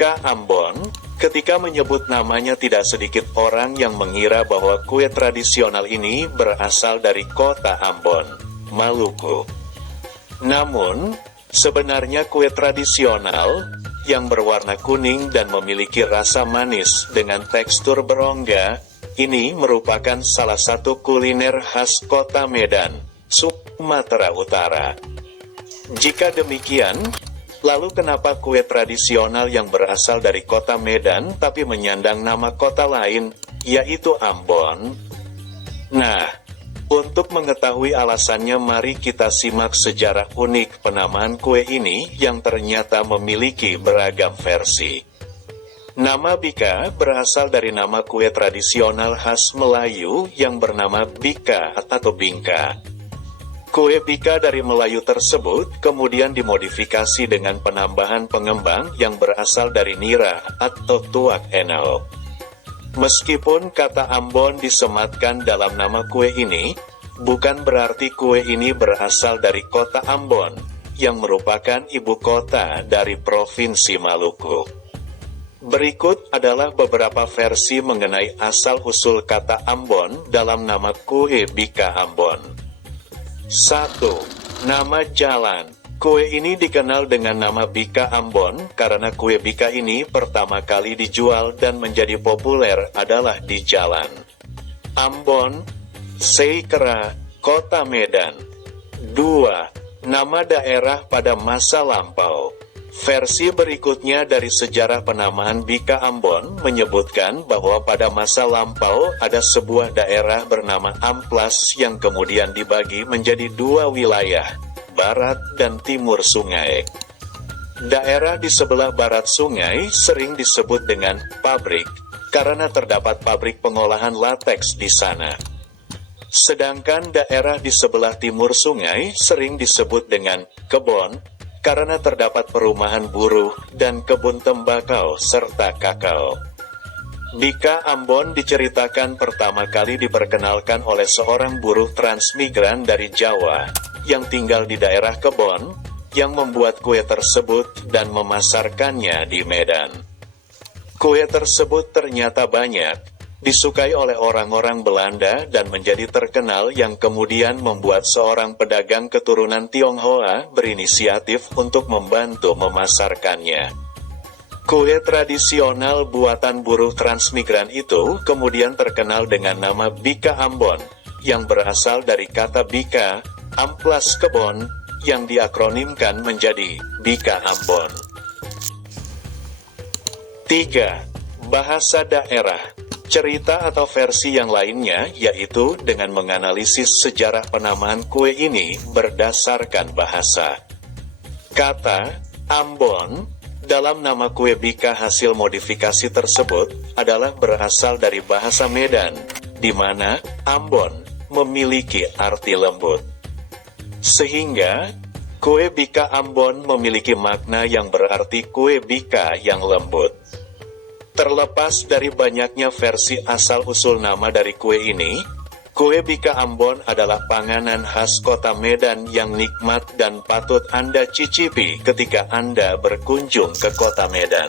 Bika Ambon, ketika menyebut namanya tidak sedikit orang yang mengira bahwa kue tradisional ini berasal dari kota Ambon, Maluku. Namun, sebenarnya kue tradisional yang berwarna kuning dan memiliki rasa manis dengan tekstur berongga, ini merupakan salah satu kuliner khas kota Medan, Sumatera Utara. Jika demikian, lalu kenapa kue tradisional yang berasal dari kota Medan tapi menyandang nama kota lain, yaitu Ambon? Nah, untuk mengetahui alasannya mari kita simak sejarah unik penamaan kue ini yang ternyata memiliki beragam versi. Nama Bika berasal dari nama kue tradisional khas Melayu yang bernama Bika atau Bingka. Kue Bika dari Melayu tersebut kemudian dimodifikasi dengan penambahan pengembang yang berasal dari nira atau tuak enau. Meskipun kata Ambon disematkan dalam nama kue ini, bukan berarti kue ini berasal dari kota Ambon, yang merupakan ibu kota dari Provinsi Maluku. Berikut adalah beberapa versi mengenai asal-usul kata Ambon dalam nama kue Bika Ambon. 1. Nama jalan. Kue ini dikenal dengan nama Bika Ambon karena kue Bika ini pertama kali dijual dan menjadi populer adalah di jalan Ambon, Seikera, Kota Medan. 2. Nama daerah pada masa lampau. Versi berikutnya dari sejarah penamaan Bika Ambon menyebutkan bahwa pada masa lampau ada sebuah daerah bernama Amplas yang kemudian dibagi menjadi dua wilayah, barat dan timur sungai. Daerah di sebelah barat sungai sering disebut dengan pabrik, karena terdapat pabrik pengolahan lateks di sana. Sedangkan daerah di sebelah timur sungai sering disebut dengan kebon, karena terdapat perumahan buruh dan kebun tembakau serta kakao. Bika Ambon diceritakan pertama kali diperkenalkan oleh seorang buruh transmigran dari Jawa, yang tinggal di daerah kebon, yang membuat kue tersebut dan memasarkannya di Medan. Kue tersebut ternyata banyak disukai oleh orang-orang Belanda dan menjadi terkenal yang kemudian membuat seorang pedagang keturunan Tionghoa berinisiatif untuk membantu memasarkannya. Kue tradisional buatan buruh transmigran itu kemudian terkenal dengan nama Bika Ambon, yang berasal dari kata Bika, amplas kebon, yang diakronimkan menjadi Bika Ambon. 3. Bahasa daerah. Cerita atau versi yang lainnya yaitu dengan menganalisis sejarah penamaan kue ini berdasarkan bahasa. Kata Ambon dalam nama kue Bika hasil modifikasi tersebut adalah berasal dari bahasa Medan, di mana Ambon memiliki arti lembut. Sehingga kue Bika Ambon memiliki makna yang berarti kue Bika yang lembut. Terlepas dari banyaknya versi asal-usul nama dari kue ini, kue Bika Ambon adalah panganan khas kota Medan yang nikmat dan patut Anda cicipi ketika Anda berkunjung ke kota Medan.